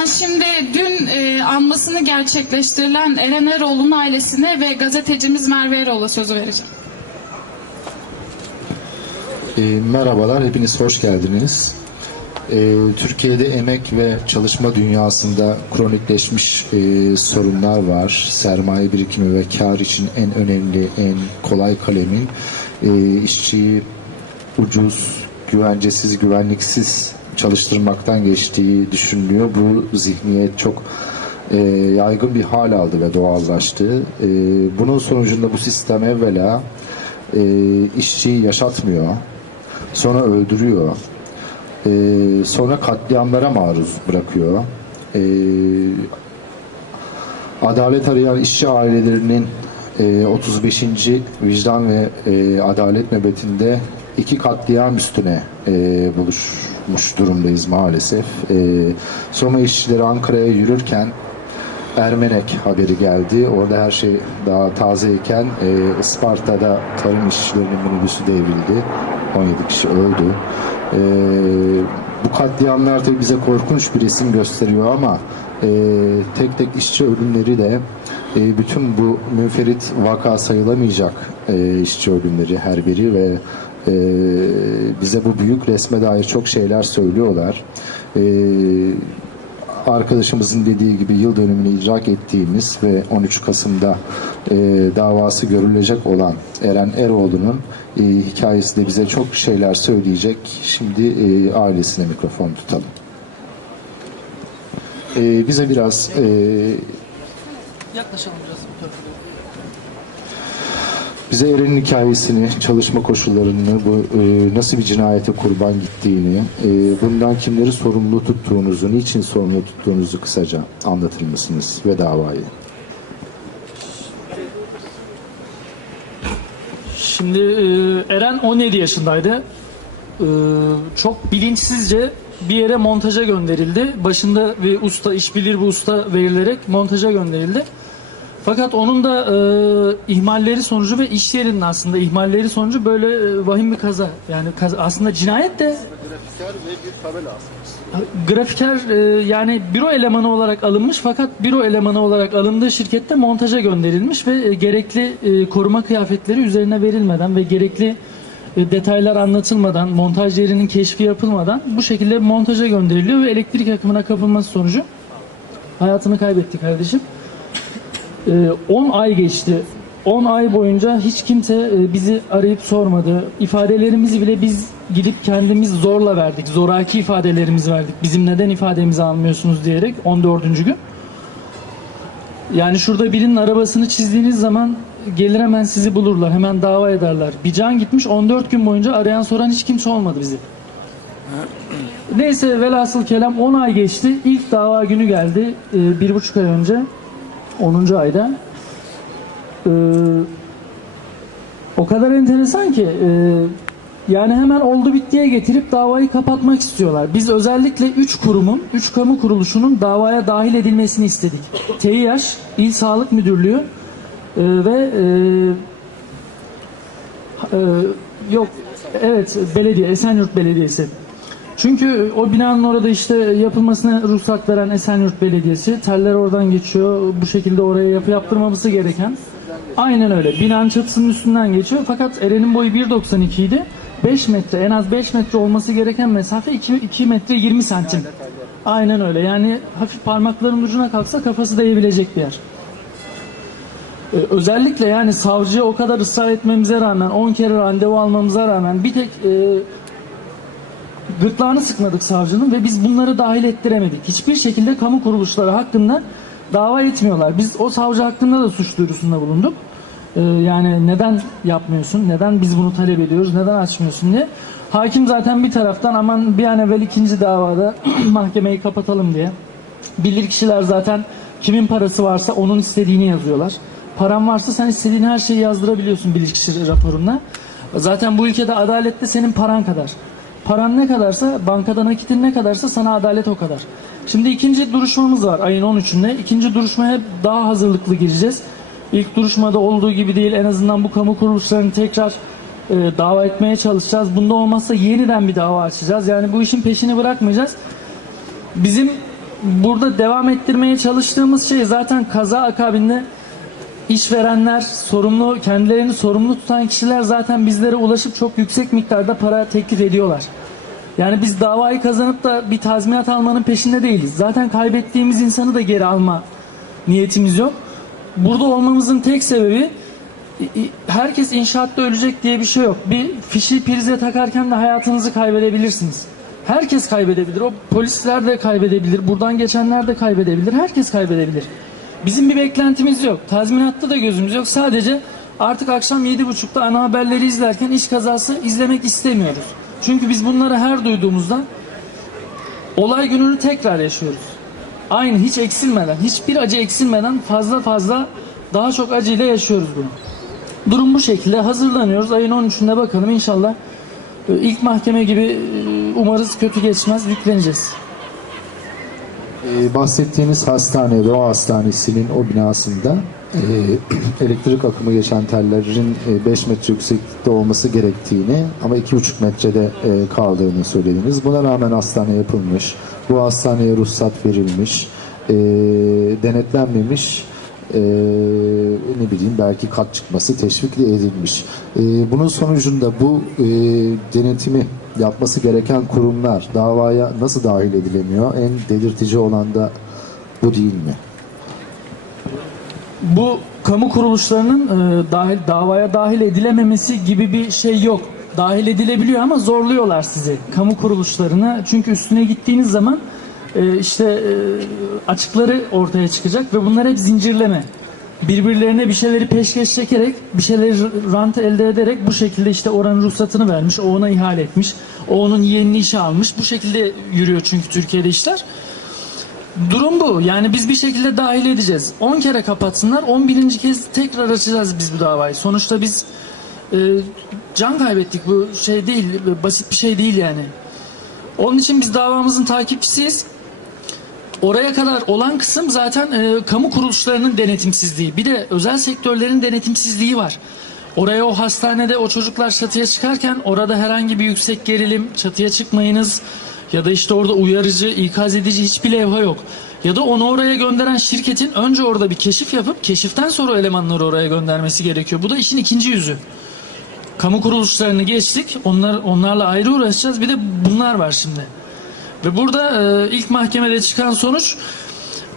Ben şimdi dün e, anmasını gerçekleştirilen Eren Eroğlu'nun ailesine ve gazetecimiz Merve Eroğlu'na sözü vereceğim. E, merhabalar, hepiniz hoş geldiniz. E, Türkiye'de emek ve çalışma dünyasında kronikleşmiş e, sorunlar var. Sermaye birikimi ve kar için en önemli, en kolay kalemin e, işçiyi ucuz, güvencesiz, güvenliksiz çalıştırmaktan geçtiği düşünülüyor. Bu zihniyet çok e, yaygın bir hal aldı ve doğallaştı. E, bunun sonucunda bu sistem evvela e, işçiyi yaşatmıyor, sonra öldürüyor, e, sonra katliamlara maruz bırakıyor. E, adalet arayan işçi ailelerinin e, 35. vicdan ve e, adalet nöbetinde iki katliam üstüne e, buluşmuş durumdayız maalesef. E, Soma işçileri Ankara'ya yürürken Ermenek haberi geldi. Orada her şey daha tazeyken e, Isparta'da tarım işçilerinin minibüsü devrildi. 17 kişi öldü. E, bu katliamlar tabii bize korkunç bir resim gösteriyor ama e, tek tek işçi ölümleri de e, bütün bu münferit vaka sayılamayacak e, işçi ölümleri her biri ve e, bize bu büyük resme dair çok şeyler söylüyorlar. E, arkadaşımızın dediği gibi yıl dönümünü idrak ettiğimiz ve 13 Kasım'da e, davası görülecek olan Eren Eroğlu'nun e, hikayesi de bize çok şeyler söyleyecek. Şimdi e, ailesine mikrofon tutalım. E, bize biraz e, Yaklaşalım biraz bu tarafa doğru. Bize Eren'in hikayesini, çalışma koşullarını, bu e, nasıl bir cinayete kurban gittiğini, e, bundan kimleri sorumlu tuttuğunuzu, niçin sorumlu tuttuğunuzu kısaca anlatır mısınız ve davayı? Şimdi e, Eren 17 yaşındaydı. E, çok bilinçsizce bir yere montaja gönderildi. Başında bir usta, iş bilir bir usta verilerek montaja gönderildi. Fakat onun da e, ihmalleri sonucu ve iş yerinin aslında ihmalleri sonucu böyle e, vahim bir kaza. Yani kaza, aslında cinayet de Grafiker e, yani büro elemanı olarak alınmış fakat büro elemanı olarak alındığı şirkette montaja gönderilmiş ve e, gerekli e, koruma kıyafetleri üzerine verilmeden ve gerekli e, detaylar anlatılmadan, montaj yerinin keşfi yapılmadan bu şekilde montaja gönderiliyor ve elektrik akımına kapılması sonucu hayatını kaybetti kardeşim. E, 10 ay geçti. 10 ay boyunca hiç kimse e, bizi arayıp sormadı. İfadelerimizi bile biz gidip kendimiz zorla verdik. Zoraki ifadelerimizi verdik. Bizim neden ifademizi almıyorsunuz diyerek 14. gün. Yani şurada birinin arabasını çizdiğiniz zaman gelir hemen sizi bulurlar. Hemen dava ederler. Bir can gitmiş 14 gün boyunca arayan soran hiç kimse olmadı bizi. Neyse velhasıl kelam 10 ay geçti. İlk dava günü geldi. e, bir buçuk ay önce. 10. ayda. Ee, o kadar enteresan ki e, yani hemen oldu bittiye getirip davayı kapatmak istiyorlar. Biz özellikle 3 kurumun, 3 kamu kuruluşunun davaya dahil edilmesini istedik. TİH, İl Sağlık Müdürlüğü e, ve e, e, yok evet belediye Esenyurt Belediyesi. Çünkü o binanın orada işte yapılmasına ruhsat veren Esenyurt Belediyesi teller oradan geçiyor. Bu şekilde oraya yapı yaptırmaması gereken. Aynen öyle. Binanın çatısının üstünden geçiyor. Fakat Eren'in boyu 1.92 idi. 5 metre en az 5 metre olması gereken mesafe 2, 2 metre 20 santim. Aynen öyle. Yani hafif parmakların ucuna kalksa kafası değebilecek bir yer. Ee, özellikle yani savcıya o kadar ısrar etmemize rağmen 10 kere randevu almamıza rağmen bir tek e, gırtlağını sıkmadık savcının ve biz bunları dahil ettiremedik. Hiçbir şekilde kamu kuruluşları hakkında dava etmiyorlar. Biz o savcı hakkında da suç duyurusunda bulunduk. Ee, yani neden yapmıyorsun, neden biz bunu talep ediyoruz, neden açmıyorsun diye. Hakim zaten bir taraftan aman bir an evvel ikinci davada mahkemeyi kapatalım diye. Bilir kişiler zaten kimin parası varsa onun istediğini yazıyorlar. Paran varsa sen istediğin her şeyi yazdırabiliyorsun bilirkişi raporuna. Zaten bu ülkede adalet de senin paran kadar. Paran ne kadarsa, bankada nakitin ne kadarsa sana adalet o kadar. Şimdi ikinci duruşmamız var ayın 13'ünde. İkinci duruşmaya daha hazırlıklı gireceğiz. İlk duruşmada olduğu gibi değil en azından bu kamu kuruluşlarını tekrar e, dava etmeye çalışacağız. Bunda olmazsa yeniden bir dava açacağız. Yani bu işin peşini bırakmayacağız. Bizim burada devam ettirmeye çalıştığımız şey zaten kaza akabinde işverenler, sorumlu kendilerini sorumlu tutan kişiler zaten bizlere ulaşıp çok yüksek miktarda para teklif ediyorlar. Yani biz davayı kazanıp da bir tazminat almanın peşinde değiliz. Zaten kaybettiğimiz insanı da geri alma niyetimiz yok. Burada olmamızın tek sebebi herkes inşaatta ölecek diye bir şey yok. Bir fişi prize takarken de hayatınızı kaybedebilirsiniz. Herkes kaybedebilir. O polisler de kaybedebilir. Buradan geçenler de kaybedebilir. Herkes kaybedebilir. Bizim bir beklentimiz yok. Tazminatta da gözümüz yok. Sadece artık akşam 7.30'da ana haberleri izlerken iş kazası izlemek istemiyoruz. Çünkü biz bunları her duyduğumuzda olay gününü tekrar yaşıyoruz. Aynı hiç eksilmeden, hiçbir acı eksilmeden fazla fazla daha çok acıyla yaşıyoruz bunu. Durum bu şekilde hazırlanıyoruz. Ayın 13'ünde bakalım inşallah e, ilk mahkeme gibi e, umarız kötü geçmez yükleneceğiz. Ee, bahsettiğiniz hastane, Doğa Hastanesi'nin o binasında e, elektrik akımı geçen tellerin 5 metre yükseklikte olması gerektiğini ama 2,5 metrede e, kaldığını söylediniz. Buna rağmen hastane yapılmış. Bu hastaneye ruhsat verilmiş. e, denetlenmemiş. e, ne bileyim belki kat çıkması teşvik edilmiş. E, bunun sonucunda bu e, denetimi yapması gereken kurumlar davaya nasıl dahil edilemiyor? En delirtici olan da bu değil mi? Bu kamu kuruluşlarının e, dahil davaya dahil edilememesi gibi bir şey yok. Dahil edilebiliyor ama zorluyorlar sizi kamu kuruluşlarına. Çünkü üstüne gittiğiniz zaman e, işte e, açıkları ortaya çıkacak ve bunlar hep zincirleme. Birbirlerine bir şeyleri peşkeş çekerek, bir şeyleri rant elde ederek bu şekilde işte oranın ruhsatını vermiş, o ona ihale etmiş, o onun yeğenini işe almış. Bu şekilde yürüyor çünkü Türkiye'de işler. Durum bu. Yani biz bir şekilde dahil edeceğiz. 10 kere kapatsınlar. 11. kez tekrar açacağız biz bu davayı. Sonuçta biz e, can kaybettik. Bu şey değil. Basit bir şey değil yani. Onun için biz davamızın takipçisiyiz. Oraya kadar olan kısım zaten e, kamu kuruluşlarının denetimsizliği. Bir de özel sektörlerin denetimsizliği var. Oraya o hastanede o çocuklar çatıya çıkarken orada herhangi bir yüksek gerilim, çatıya çıkmayınız ya da işte orada uyarıcı, ikaz edici hiçbir levha yok. Ya da onu oraya gönderen şirketin önce orada bir keşif yapıp keşiften sonra elemanları oraya göndermesi gerekiyor. Bu da işin ikinci yüzü. Kamu kuruluşlarını geçtik. Onlar onlarla ayrı uğraşacağız. Bir de bunlar var şimdi. Ve burada e, ilk mahkemede çıkan sonuç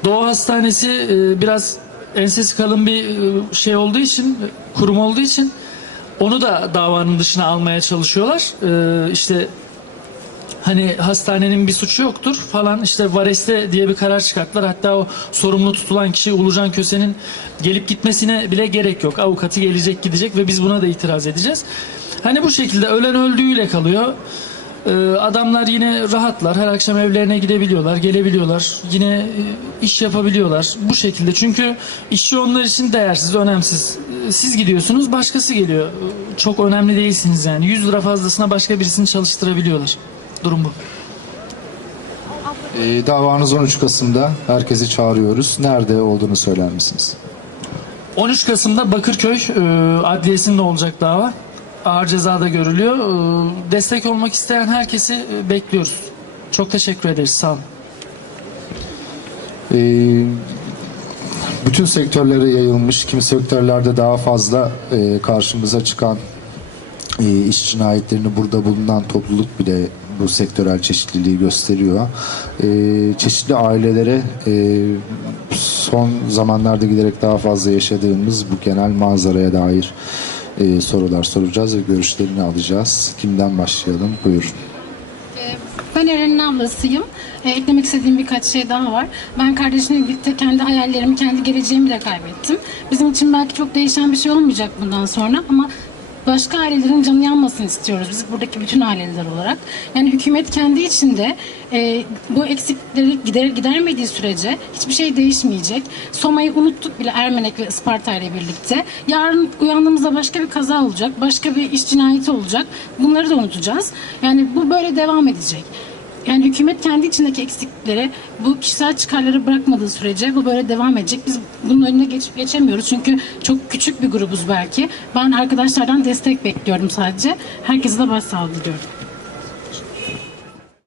Doğu Hastanesi e, biraz ensesi kalın bir e, şey olduğu için, kurum olduğu için onu da davanın dışına almaya çalışıyorlar. E, işte hani hastanenin bir suçu yoktur falan işte vareste diye bir karar çıkarttılar. Hatta o sorumlu tutulan kişi Ulucan Köse'nin gelip gitmesine bile gerek yok. Avukatı gelecek gidecek ve biz buna da itiraz edeceğiz. Hani bu şekilde ölen öldüğüyle kalıyor. Ee, adamlar yine rahatlar. Her akşam evlerine gidebiliyorlar, gelebiliyorlar. Yine e, iş yapabiliyorlar. Bu şekilde. Çünkü işçi onlar için değersiz, önemsiz. Ee, Siz gidiyorsunuz, başkası geliyor. Çok önemli değilsiniz yani. 100 lira fazlasına başka birisini çalıştırabiliyorlar. Durum bu. Ee, davanız 13 Kasım'da. Herkesi çağırıyoruz. Nerede olduğunu söyler misiniz? 13 Kasım'da Bakırköy e, Adliyesi'nde olacak dava. Ağır cezada görülüyor. E, destek olmak isteyen herkesi e, bekliyoruz. Çok teşekkür ederiz. Sağ olun. Ee, bütün sektörlere yayılmış, kimi sektörlerde daha fazla e, karşımıza çıkan e, iş cinayetlerini burada bulunan topluluk bile bu sektörel çeşitliliği gösteriyor. E, çeşitli ailelere e, son zamanlarda giderek daha fazla yaşadığımız bu genel manzaraya dair e, sorular soracağız ve görüşlerini alacağız. Kimden başlayalım? Buyurun. Ben Eren'in ablasıyım. Ee, eklemek istediğim birkaç şey daha var. Ben kardeşimle birlikte kendi hayallerimi, kendi geleceğimi de kaybettim. Bizim için belki çok değişen bir şey olmayacak bundan sonra ama başka ailelerin canı yanmasın istiyoruz biz buradaki bütün aileler olarak. Yani hükümet kendi içinde e, bu eksikleri gider, gidermediği sürece hiçbir şey değişmeyecek. Soma'yı unuttuk bile Ermenek ve Isparta ile birlikte. Yarın uyandığımızda başka bir kaza olacak, başka bir iş cinayeti olacak. Bunları da unutacağız. Yani bu böyle devam edecek. Yani hükümet kendi içindeki eksiklikleri bu kişisel çıkarları bırakmadığı sürece bu böyle devam edecek. Biz bunun önüne geç, geçemiyoruz çünkü çok küçük bir grubuz belki. Ben arkadaşlardan destek bekliyorum sadece. Herkese de başsağlığı diliyorum.